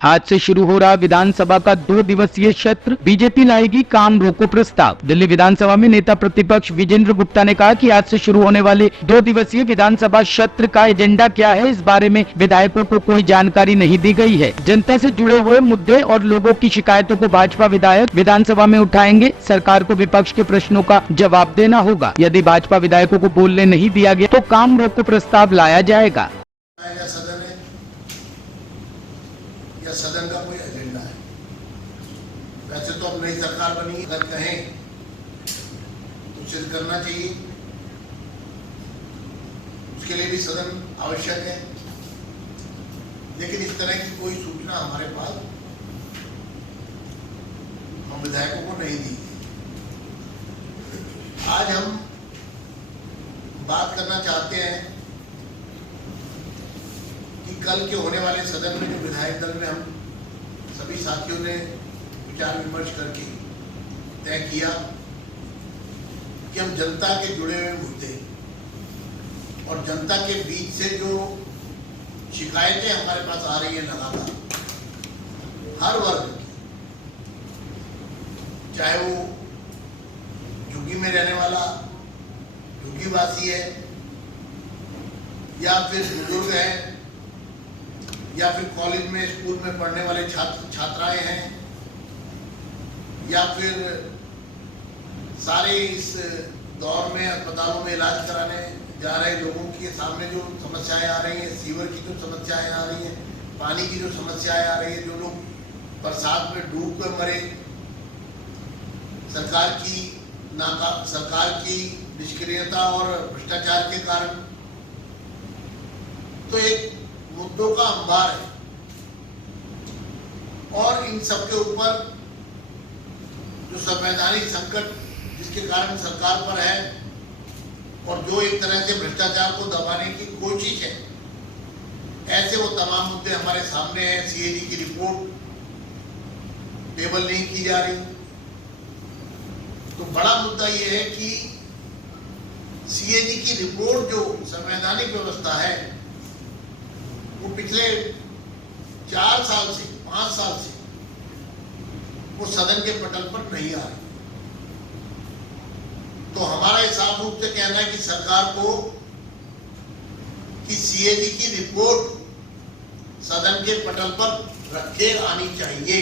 आज से शुरू हो रहा विधानसभा का 2 दिवसीय सत्र, बीजेपी लाएगी काम रोको प्रस्ताव। दिल्ली विधानसभा में नेता प्रतिपक्ष विजेंद्र गुप्ता ने कहा कि आज से शुरू होने वाले 2 दिवसीय विधानसभा सत्र का एजेंडा क्या है, इस बारे में विधायकों को कोई जानकारी नहीं दी गई है। जनता से जुड़े हुए मुद्दे और लोगों की शिकायतों को भाजपा विधायक विधानसभा में उठाएंगे। सरकार को विपक्ष के प्रश्नों का जवाब देना होगा। यदि भाजपा विधायकों को बोलने नहीं दिया गया तो काम रोको प्रस्ताव लाया जाएगा। या सदन का कोई एजेंडा है। वैसे तो अब नई सरकार बनी, अगर कहें तो सिद्ध करना चाहिए, उसके लिए भी सदन आवश्यक है। लेकिन इस तरह की कोई सूचना हमारे पास हम विधायकों को नहीं दी। आज हम बात करना चाहते हैं कि कल के होने वाले सदन में जो विधायक दल में हम सभी साथियों ने विचार विमर्श करके तय किया कि हम जनता के जुड़े हुए मुद्दे और जनता के बीच से जो शिकायतें हमारे पास आ रही है लगातार हर वर्ग की, चाहे वो झुग्गी में रहने वाला झुग्गीवासी है या फिर बुजुर्ग है या फिर कॉलेज में स्कूल में पढ़ने वाले छात्र छात्राएं हैं या फिर सारे इस दौर में अस्पतालों में इलाज कराने जा रहे लोगों के सामने जो समस्याएं आ रही हैं, सीवर की जो समस्याएं आ रही हैं, पानी की जो समस्याएं आ रही है, जो लोग बरसात में डूब कर मरे, सरकार की निष्क्रियता और भ्रष्टाचार के कारण, तो एक मुद्दों का अंबार है। और इन सबके ऊपर जो संवैधानिक संकट जिसके कारण सरकार पर है और जो एक तरह से भ्रष्टाचार को दबाने की कोशिश है, ऐसे वो तमाम मुद्दे हमारे सामने हैं। सीएजी की रिपोर्ट टेबल नहीं की जा रही। तो बड़ा मुद्दा ये है कि सीएजी की रिपोर्ट जो संवैधानिक व्यवस्था है वो पिछले 4 साल से 5 साल से वो सदन के पटल पर नहीं आ रही। तो हमारा साफ रूप से कहना है कि सरकार को कि सीएजी की रिपोर्ट सदन के पटल पर रखे आनी चाहिए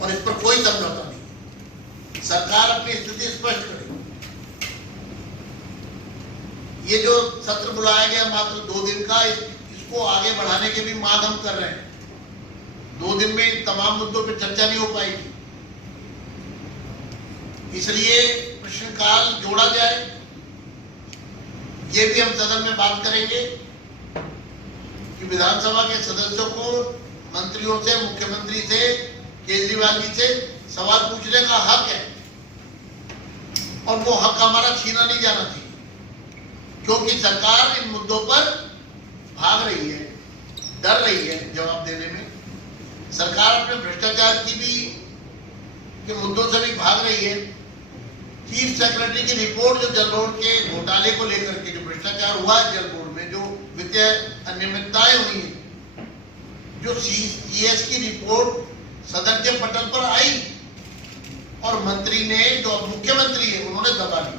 और इस पर कोई समझौता नहीं। सरकार अपनी स्थिति स्पष्ट करे। ये जो सत्र बुलाया गया मात्र 2 दिन का, इसको आगे बढ़ाने की भी मांग हम कर रहे हैं। 2 दिन में इन तमाम मुद्दों पर चर्चा नहीं हो पाएगी, इसलिए प्रश्नकाल जोड़ा जाए। ये भी हम सदन में बात करेंगे कि विधानसभा के सदस्यों को मंत्रियों से, मुख्यमंत्री से, केजरीवाल जी से सवाल पूछने का हक है और वो हक हमारा छीना नहीं जाना चाहिए, क्योंकि सरकार इन मुद्दों पर भाग रही है, डर रही है जवाब देने में। सरकार अपने भ्रष्टाचार की भी के मुद्दों से भी भाग रही है। चीफ सेक्रेटरी की रिपोर्ट जो जल बोर्ड के घोटाले को लेकर के, जो भ्रष्टाचार हुआ है जल बोर्ड में, जो वित्तीय अनियमितताएं हुई है, जो सीएस की रिपोर्ट सदन के पटल पर आई और मंत्री ने, जो अब मुख्यमंत्री है, उन्होंने दबा ली।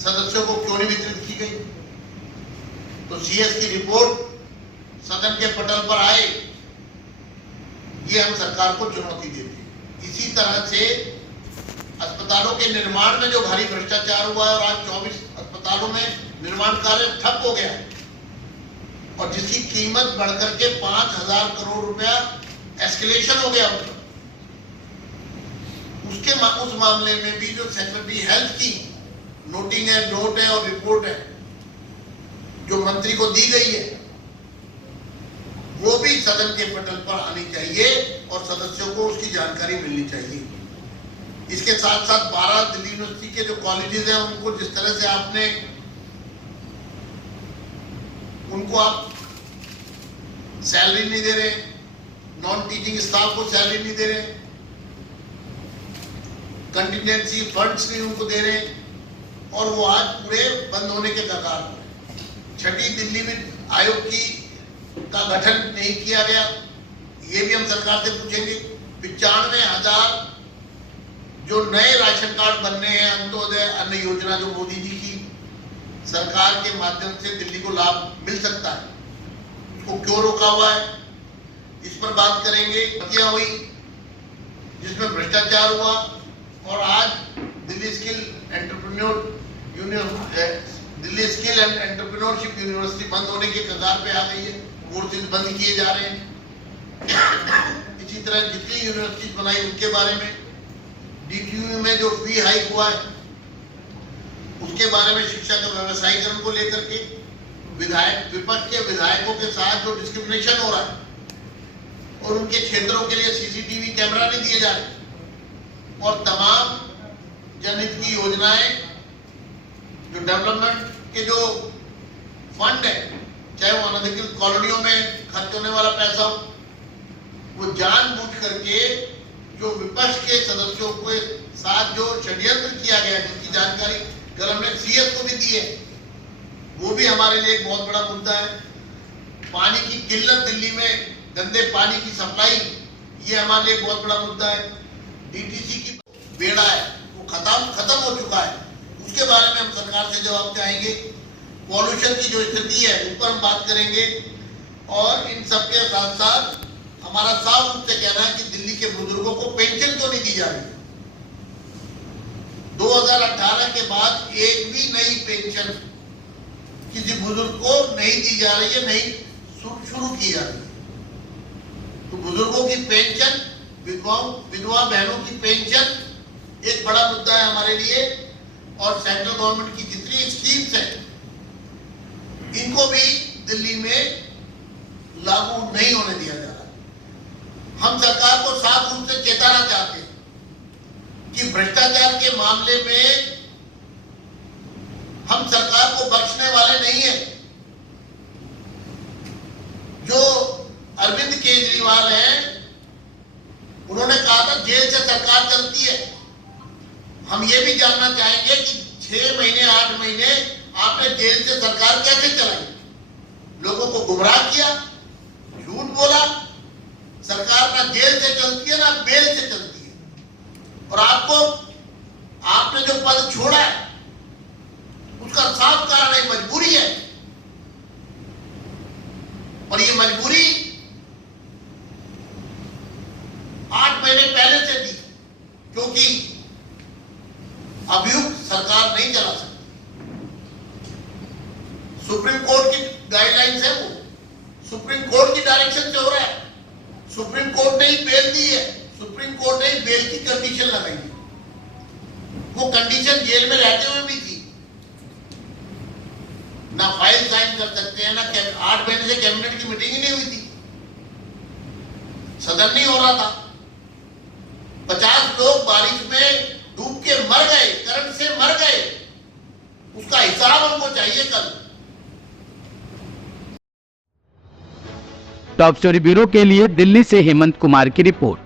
सदस्यों को क्यों नहीं वितरित की गई? तो सीएस की रिपोर्ट सदन के पटल पर आए, ये हम सरकार को चुनौती देते हैं। इसी तरह से अस्पतालों के निर्माण में जो भारी भ्रष्टाचार हुआ है और आज 24 अस्पतालों में निर्माण कार्य ठप हो गया और जिसकी कीमत बढ़कर के 5,000 करोड़ रुपया एस्केलेशन हो गया उस मामले में भी जो सेक्रेटरी हेल्थ की नोटिंग है, नोट है और रिपोर्ट है जो मंत्री को दी गई है, वो भी सदन के पटल पर आनी चाहिए और सदस्यों को उसकी जानकारी मिलनी चाहिए। इसके साथ साथ 12 दिल्ली यूनिवर्सिटी के जो कॉलेजेस हैं, उनको जिस तरह से आपने उनको आप सैलरी नहीं दे रहे, नॉन टीचिंग स्टाफ को सैलरी नहीं दे रहे, कंटिजेंसी फंड्स नहीं उनको दे रहे और वो आज पूरे बंद होने के कगार पर। 6ठी दिल्ली में आयोग का गठन नहीं किया गया, ये भी हम सरकार से पूछेंगे। 95,000 जो नए राशन कार्ड बनने हैं, अंत्योदय अन्न योजना जो मोदी जी की सरकार के माध्यम से दिल्ली को लाभ मिल सकता है, उसको क्यों रोका हुआ है, इस पर बात करेंगे। हत्या हुई जिसमें भ्रष्टाचार हुआ और आज Delhi skill and entrepreneurship university बंद होने के कगार पे आ गई है, कोर्सेज बंद किए जा रहे हैं। इसी तरह जितनी यूनिवर्सिटी बनाई उनके बारे में, डीटीयू में जो फी हाइक हुआ है उसके बारे में, शिक्षा का व्यवसायीकरण को लेकर के विपक्ष के विधायकों के साथ जो डिस्क्रिमिनेशन हो रहा है और उनके क्षेत्रों के लिए सीसीटीवी कैमरा नहीं दिए जा रहे और तमाम जनहित की योजनाएं, जो डेवलपमेंट के जो फंड है, चाहे वो अनधिकृत कॉलोनियों में खर्च होने वाला पैसा हो, वो जानबूझ करके जो विपक्ष के सदस्यों के साथ जो षड्यंत्र किया गया, जिसकी जानकारी कल हमने सीएस को भी दी है, वो भी हमारे लिए एक बहुत बड़ा मुद्दा है। पानी की किल्लत दिल्ली में, गंदे पानी की सप्लाई, ये हमारे लिए बहुत बड़ा मुद्दा है। डीटीसी की बेड़ा है वो खत्म हो चुका है, उसके बारे में हम सरकार से जवाब चाहेंगे। पॉल्यूशन की जो स्थिति है उस पर हम बात करेंगे और इन सब के साथ साथ हमारा साफ रूप से कहना है कि दिल्ली के बुजुर्गों को पेंशन क्यों नहीं दी जा रही है। 2018 के बाद एक भी नई पेंशन किसी बुजुर्ग को नहीं दी जा रही है, नहीं शुरू की जा रही है। तो बुजुर्गों की पेंशन, विधवा बहनों की पेंशन एक बड़ा मुद्दा है हमारे लिए और सेंट्रल गवर्नमेंट की जितनी स्कीम्स हैं इनको भी दिल्ली में लागू नहीं होने दिया जा रहा। हम सरकार को साफ रूप से चेताना चाहते हैं कि भ्रष्टाचार के मामले में हम सरकार को बख्शने वाले नहीं हैं। जो अरविंद केजरीवाल हैं, उन्होंने कहा था जेल से सरकार चलती है। हम ये भी जानना चाहेंगे कि 6 महीने 8 महीने आपने जेल से सरकार कैसे चलाई, लोगों को गुमराह किया, झूठ बोला। सरकार ना जेल से चलती है ना बेल से चलती है और आपने जो पद छोड़ा है उसका साफ कारण है मजबूरी है और ये मजबूरी 8 महीने पहले से थी क्योंकि अभियुक्त सरकार नहीं चला सकती। सुप्रीम कोर्ट की गाइडलाइंस है, वो सुप्रीम कोर्ट की डायरेक्शन से हो रहा है। सुप्रीम कोर्ट ने ही बेल दी है, सुप्रीम कोर्ट ने ही बेल की कंडीशन लगाई है। वो कंडीशन जेल में रहते हुए भी थी, ना फाइल साइन कर सकते हैं, ना 8 महीने से कैबिनेट की मीटिंग ही नहीं हुई थी, सदन नहीं हो रहा था। 50 लोग बारिश में डूब के मर गए, करंट से मर गए, उसका हिसाब हमको चाहिए कल। टॉप स्टोरी ब्यूरो के लिए दिल्ली से हेमंत कुमार की रिपोर्ट।